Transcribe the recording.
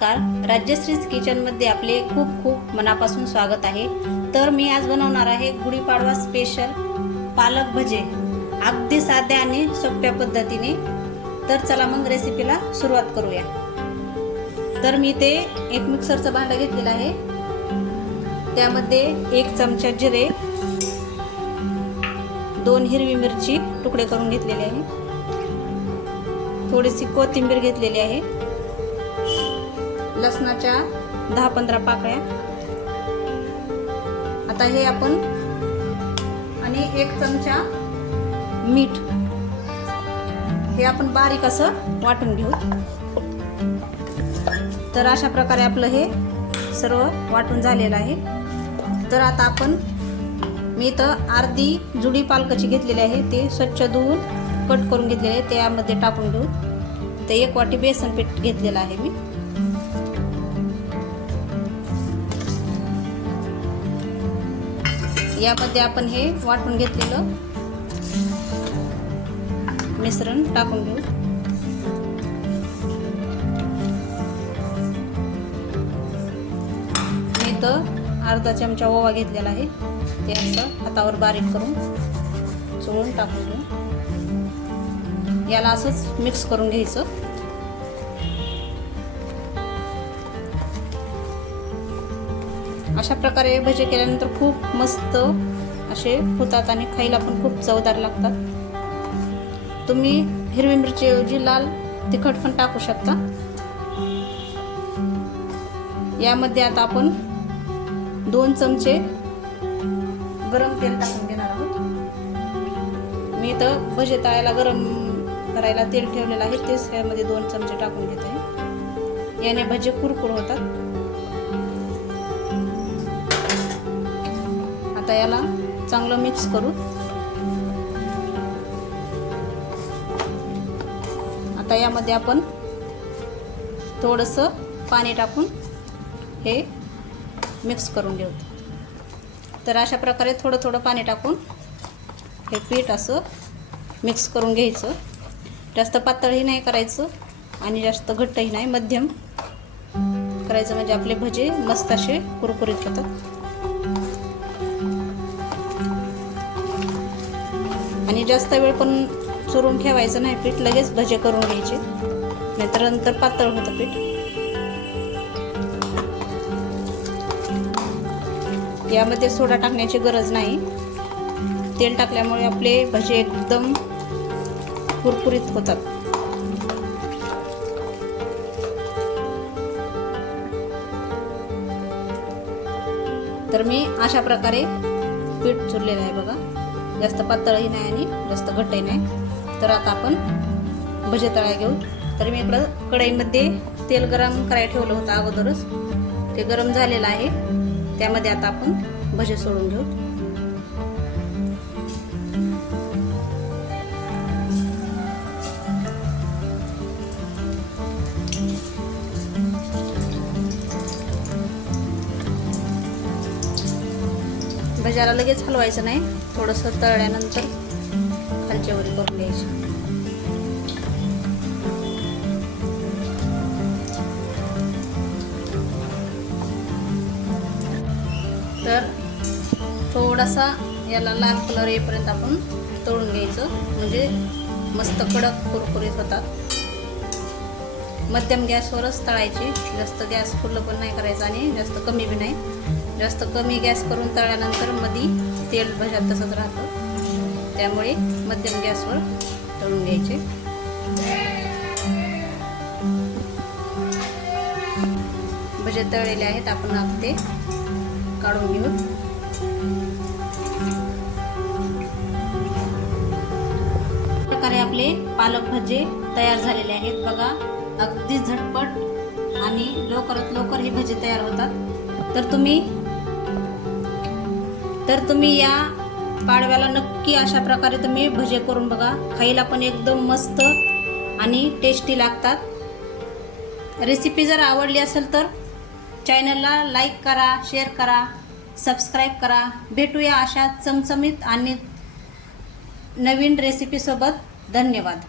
नमस्कार. राज्यश्रीज किचनमध्ये आपले खूप खूप मनापासून स्वागत आहे. तर मी आज बनवणार आहे गुढीपाडवा स्पेशल पालक भजे. अगदी साध्या आणि सोप्या पद्धतीने. तर चला मग रेसिपीला सुरुवात करूया. तर मी ते एक मिक्सरचं भांडं घेतलेलं आहे. त्यामध्ये एक चमचा जिरे दोन हिरवी मिरची तुकडे करून घेतलेले आहे. थोडीशी कोथिंबीर घेतलेली आहे. लसणाच्या दहा पंधरा पाकळ्या. आता हे आपण आणि एक चमचा मीठ. हे आपण बारीक असं वाटून घेऊ. तर अशा प्रकारे आपलं हे सर्व वाटून झालेलं आहे. तर आता आपण मी तर अर्धी जुडी पालकाची घेतलेली आहे. ते स्वच्छ धुवून कट करून घेतलेले आहे. त्यामध्ये टाकून घेऊ. ते एक वाटी बेसन पीठ घेतलेलं आहे मी. यामध्ये आपण हे वाटून घेतलेलं मिश्रण टाकून घेऊ. मी तर अर्धा चमचा ओवा घेतलेला आहे. ते असं हातावर बारीक करून चोळून टाकून घेऊ. याला असंच मिक्स करून घ्यायचं. अशा प्रकारे भजे केल्यानंतर खूप मस्त असे होतात आणि खायला पण खूप चवदार लागतात. तुम्ही हिरवी मिरचीऐवजी लाल तिखट पण टाकू शकता. यामध्ये आता आपण दोन चमचे गरम तेल टाकून घेणार आहोत. मी इथं भजे तळायला गरम करायला तेल ठेवलेलं आहे तेच यामध्ये दोन चमचे टाकून घेते. याने भजे कुरकुर होतात. याला चांगलं मिक्स करू. आता यामध्ये आपण थोडंसं पाणी टाकून हे मिक्स करून घेऊ. तर अशा प्रकारे थोडं थोडं पाणी टाकून हे पीठ असं मिक्स करून घ्यायचं. जास्त पातळही नाही करायचं आणि जास्त घट्टही नाही. मध्यम करायचं म्हणजे आपले भजे मस्त असे कुरकुरीत होतात. आणि जास्त वेळ पण चुरून ठेवायचं नाही पीठ लगेच भजे करून घ्यायचे. नाहीतर नंतर पातळ होतं पीठ. यामध्ये सोडा टाकण्याची गरज नाही. तेल टाकल्यामुळे आपले भजे एकदम कुरकुरीत होतात. तर मी अशा प्रकारे पीठ चुरलेलं आहे बघा. जास्त पातळही नाही आणि जास्त घट्टही नाही. तर आता आपण भजे तळाय घेऊ. तर मी इकडं कढईमध्ये तेल गरम करायला ठेवलं होतं अगोदरच. ते गरम झालेलं आहे. त्यामध्ये आता आपण भजे सोडून घेऊ. भज्याला लगेच हलवायचं नाही. थोडंसं तळल्यानंतर खालच्या वरी करून द्यायचं तर थोडासा याला लाल कलर येईपर्यंत आपण तळून घ्यायचं. म्हणजे मस्त कडक कुरकुरीत होतात. मध्यम गॅसवरच तळायची. जास्त गॅस फुल्लं पण नाही करायचं आणि जास्त कमी बी नाही. जास्त कमी गॅस करून तळल्यानंतर मधी तेल भज्यात तसंच राहतं. त्यामुळे मध्यम गॅसवर तळून घ्यायचे. भजे तळलेले आहेत आपण आता ते काढून घेऊ. प्रकारे आपले पालक भजे तयार झालेले आहेत. बघा अगदी झटपट आणि लवकरात लवकर हे भजे तयार होतात. तर तुम्ही तर तुम्ही या पाडव्याला नक्की अशा प्रकारे तुम्ही भजे करून बघा. खायला पण एकदम मस्त आणि टेस्टी लागतात. रेसिपी जर आवडली असेल तर चॅनलला लाईक करा शेअर करा सबस्क्राईब करा. भेटूया अशा चमचमीत आणि नवीन रेसिपीसोबत धन्यवाद.